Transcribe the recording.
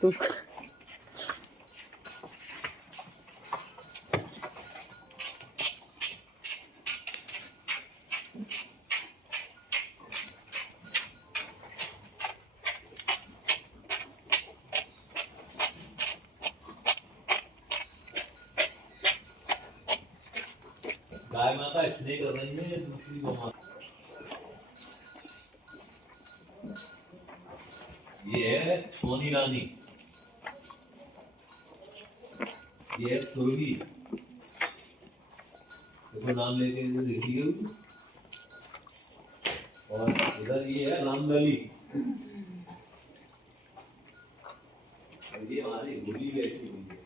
तू गाय माता इसलिए कर रही है दूसरी गौ माता। ये है सोनी रानी, ये है सुरभि, देखो नाम लेके इधर देखिए। और इधर ये है रामदली, ये हमारी होली बैठी हुई है।